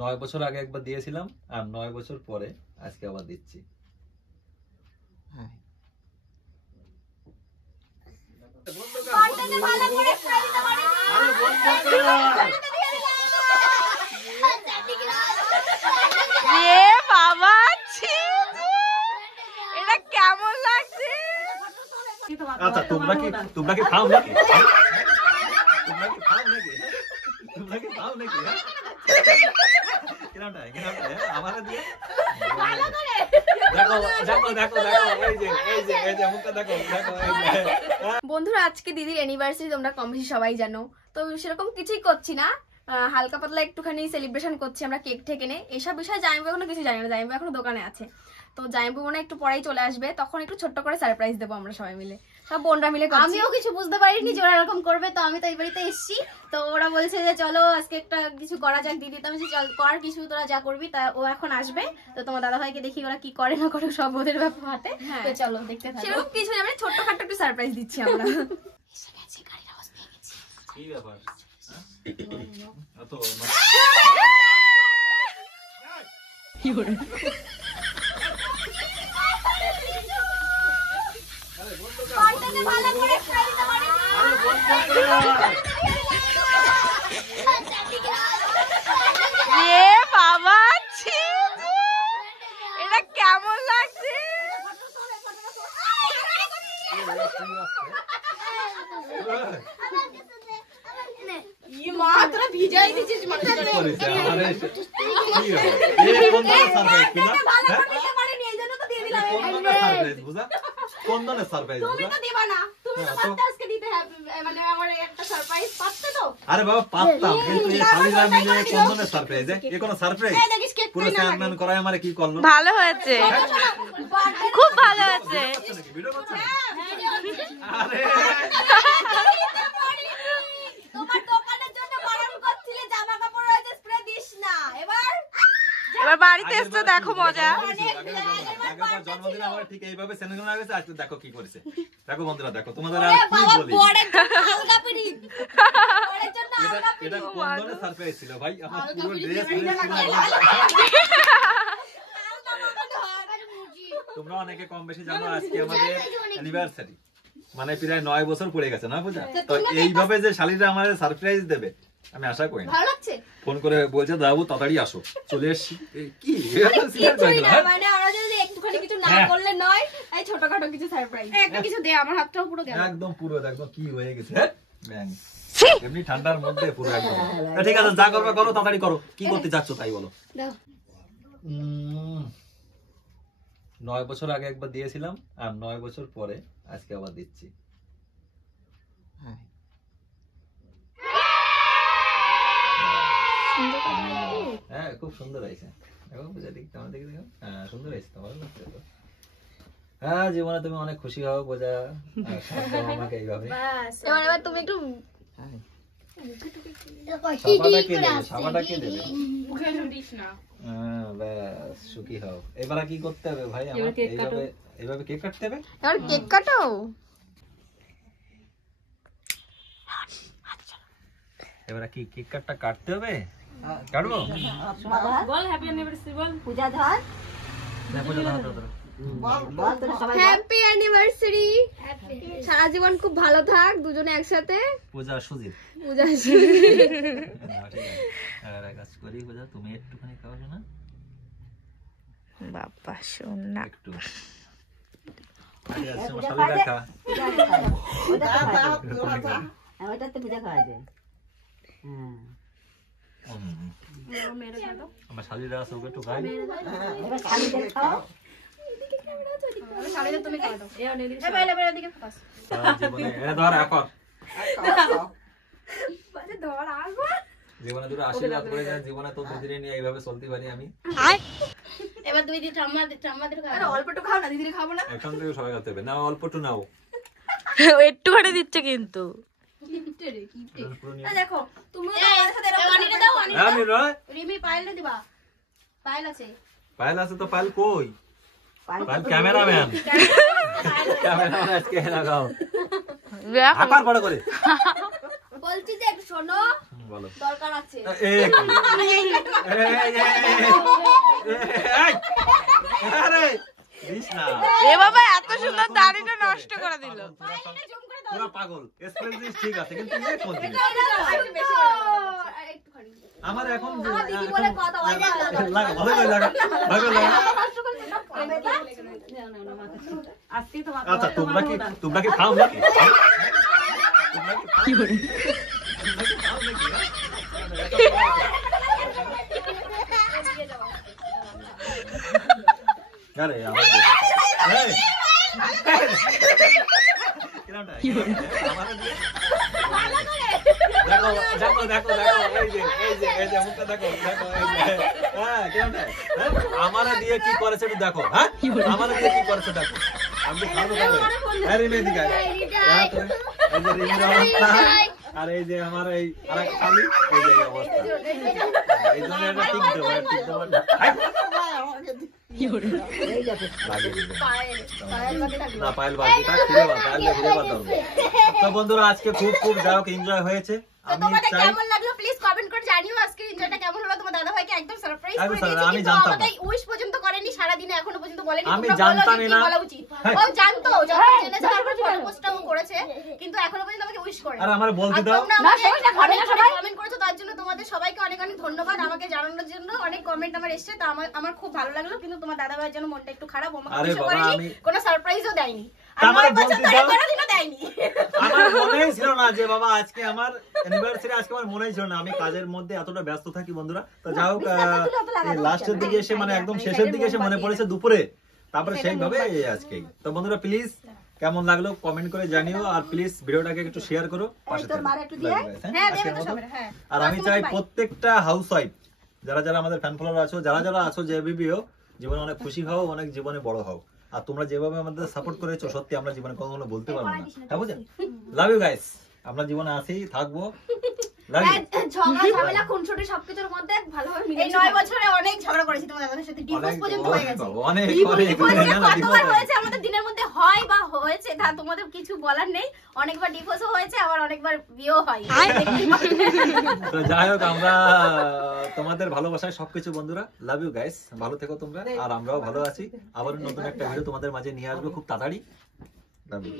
9 বছর আগে একবার দিয়েছিলাম আর 9 বছর পরে আজকে আবার দিচ্ছি। এটা কেমন লাগছে? আচ্ছা তোমরা কি খাও নাকি? তোমরা কি খাও নাকি? আমারে দিয়ে বন্ধুরা আজকে দিদির অ্যানিভার্সারি, তোমরা কম বেশি সবাই জানো। তো সেরকম কিছুই করছি না, হালকা পাতলা একটুখানি সেলিব্রেশন করছি আমরা কেক ঠেকে নে। এসব বিষয়ে জাইম্বু এখনো কিছু জানি না, জাইম্বু এখনো দোকানে আছে। তো জাইম্বু মনে একটু পরেই চলে আসবে, তখন একটু ছোট্ট করে সারপ্রাইজ দেবো আমরা সবাই মিলে, সব বোনরা মিলে। আমিও কিছু বুঝতে পারিনি যে ওরা এরকম করবে, তো আমি তো এই বাড়িতে এসেছি, তো ওরা বলছে যে চলো আজকে একটা কিছু করা যাক দিদি। তো আমি চল কর কিছু, তোরা যা করবি। তা ও এখন আসবে, তো তোমার দাদা ভাইকে দেখি ওরা কি করে না করে, সব ওদের ব্যাপার হাতে। তো চলো দেখতে থাকো। সেরকম কিছু না, ছোট্টখাট্ট একটু সারপ্রাইজ দিচ্ছি আমরা। কি ব্যাপার? কি করে বাবা, এটা কেমন লাগছে? মা তোরা ভিজাই দিছিস আরে বাবা পাততাম, কিন্তু এই শালিরা মিলে কোন্দনের সারপ্রাইজ, এই কোন সারপ্রাইজ? পুরো স্যান্ডম্যান করায় আমারে কি করলো? ভালো হয়েছে, খুব ভালো হয়েছে। ভিডিও করছ? আরে তোমার দোকানের জন্য বারণ করছিলে জামা কাপড় রয়েছে স্প্রে দিস না। এবার বাড়িতে এসে দেখো মজা। আগেরবার জন্মদিনে আমার ঠিক এইভাবে স্যান্ডম্যান হয়ে গেছে, আজকে দেখো কি করেছে। দেখো বন্ধুরা দেখো, তোমাদের আর কি বলি। এটা কোন ধরনের সারপ্রাইজ ছিল ভাই? আমার পুরো ড্রেস তোমরা অনেকে কম বেশি জানো আজকে আমাদের অ্যানিভার্সারি, মানে প্রায় 9 বছর পড়ে গেছে না পূজা? তো এইভাবে যে শালিরা আমাদের সারপ্রাইজ দেবে আমি আশা করি না। ভালো লাগছে? ফোন করে বলছে দাদু তাড়াতাড়ি আসো, চলে এসেছি। কি মানে আমরা যদি একটুখানি কিছু না করলে নয়, এই ছোটখাটো কিছু সারপ্রাইজ একটা কিছু দে। আমার হাতটাও পুরো গেল, একদম পুরো একদম কি হয়ে গেছে ব্যাং, এমনি ঠান্ডার মধ্যে পুরো একদম। ঠিক আছে যা করবে করো, তাড়াতাড়ি করো। কি করতে চাচ্ছ তাই বলো। 9 বছর আগে একবার দিয়েছিলাম আর 9 বছর পরে আজকে আবার দিচ্ছি। হ্যাঁ খুব সুন্দর হয়েছে। সুন্দর হয়েছে তোমার। হ্যাঁ জীবনে তুমি অনেক খুশি হও বোঝা, আমাকে এইভাবে। এবার তুমি একটু সুখী হও। এবার কি করতে হবে ভাই? এইভাবে কেক কাটতে হবে। এবার কেক কাটো। এবার কি কেক কাটতে হবে? কাটবো? বল হ্যাপি অ্যানিভার্সারি বল। পূজা ধর, হ্যাপি অ্যানিভার্সারি, সারা জীবন খুব ভালো থাক দুজনে একসাথে। পূজা সুজিত, পূজা সুজিত। কাজ করি পূজা, তুমি একটুখানি খাও না বাবা সোনা একটু। ওইটাতে পূজা খাওয়া যায়। আমার শালিরা আছে, ওকে একটু খাই। জীবনে দুটো আশীর্বাদ করে যায়, জীবনে তো দুদিনে নিয়ে এইভাবে চলতে পারি আমি। এবার দুই দিন আমাদের অল্প একটু খাও না, দিদির খাবো না। এখন থেকে সবাই খাতে হবে না, অল্প একটু নাও। একটু করে দিচ্ছে কিন্তু। দেখো তুমি রিমি পায়েল দিবা, পায়েল আছে। পায়েল আছে তো পায়েল কই? পায়েল ক্যামেরাম্যান, ক্যামেরাম্যান আজকে লাগাও আকার বড় করে। বলছি যে একটু শোনো। বলো দরকার আছে। আরে দিস না এ বাবা এত সুন্দর দাড়িটা নষ্ট করে দিল। পুরো পাগল এক্সপ্রেস ঠিক আছে কিন্তু এই কোন জিনিস? আমার এখন আমার দিদি বলে কথা হয় না। লাগা ভালো করে লাগা ভালো লাগা। আচ্ছা তোমরা কি খাও নাকি? কি করে আরে আমার এই কি করে আমার দেখো দেখো দেখো দেখো এই যে মুখটা দেখো দেখো এই যে হ্যাঁ কেমন আমারে দিয়ে কি করেছে একটু দেখো হ্যাঁ আমারে দিয়ে কি করেছে দেখো আমি খাবো খাবো আরে নে দিগা এই যে রিমির অবস্থা আর এই যে আমার এই আরেক খালি এই যে অবস্থা এই জন্য এটা ঠিক দেবো কি করে না পায়েল বাকি থাক ফিরে বাদ ফিরে বাদ দাও। তো বন্ধুরা আজকে খুব খুব যাই হোক এনজয় হয়েছে। আমি তোমাদের চাই কেমন লাগলো প্লিজ কমেন্ট করে জানিও। আজকের এনজয়টা কেমন হলো? তোমার দাদা ভাইকে একদম সারপ্রাইজ করে একদম দিয়েছি, আমি কিন্তু জানতাম আমাকে না। উইশ পর্যন্ত করেনি, সারা দিনে এখনো পর্যন্ত বলেনি। আমি তোমরা বলো জানতামই যে কি না। বলা উচিত। হ্যাঁ। ও জানতো, যখন জেনেছে তারপর ফটো পোস্টটাও করেছে, কিন্তু এখনো পর্যন্ত আমাকে উইশ করেনি। আর আমার বলতে আর দাও তোমরা আমাকে অনেক অনেক কমেন্ট করেছো, তার জন্য তোমাদের সবাইকে অনেক অনেক ধন্যবাদ। আমাকে জানানোর জন্য অনেক কমেন্ট আমার এসেছে, তা আমার খুব ভালো লাগলো। কিন্তু তোমার দাদা ভাইয়ের জন্য মনটা একটু খারাপ, ও আমাকে আরে কিছু বাবা, করেনি, আমি- কোনো সারপ্রাইজও দেয়নি। আর তা আমারে 9 বছর বলতে ধরে দাও। কোনোদিনও দেয়নি। আমার মনেই ছিল না যে বাবা আজকে আমার অ্যানিভার্সারি, আজকে আমার মনেই ছিল না। আমি কাজের মধ্যে এতটা ব্যস্ত থাকি বন্ধুরা। তো যাই হোক লাস্টের দিকে এসে মানে একদম শেষের দিকে এসে মনে পড়েছে দুপুরে, তারপরে সেইভাবে এই আজকেই। তো বন্ধুরা প্লিজ কেমন লাগলো কমেন্ট করে জানিও, আর প্লিজ ভিডিওটাকে একটু শেয়ার করো পাশে থেকো। হ্যাঁ, আজকের দেবে তো মতো। সবাই, হ্যাঁ। আর আমি চাই প্রত্যেকটা হাউসওয়াইফ যারা যারা আমাদের ফ্যান ফলোয়ার আছো, যারা যারা আছো যে বিবিও জীবনে অনেক খুশি হও, অনেক জীবনে বড় হও। আর তোমরা যেভাবে আমাদের সাপোর্ট করেছো সত্যি আমরা জীবনে কখনো বলতে পারবো না। হ্যাঁ বুঝলেন? Love you guys. আমরা জীবনে আছেই থাকবো। Love you. ঝগড়া ঝামেলা খুনসুটি সবকিছুর মধ্যে ভালোভাবে মিলে এই 9 বছরে অনেক ঝগড়া করেছি তোমার দাদার সাথে, ডিভোর্স পর্যন্ত হয়ে গেছে। অনেক ডিভোর্স অনেক যে কতবার হয়েছে আমাদের দিনের মধ্যে হয় বা হয়েছে তা তোমাদের কিছু বলার নেই। অনেকবার ডিভোর্সও হয়েছে, আবার অনেকবার বিয়েও হয়। তো যাই হোক আমরা তোমাদের ভালোবাসায় সবকিছু বন্ধুরা। Love you guys. ভালো থেকো তোমরা, আর আমরাও ভালো আছি। আবার নতুন একটা ভিডিও তোমাদের মাঝে নিয়ে আসবো খুব তাড়াতাড়ি। Love you.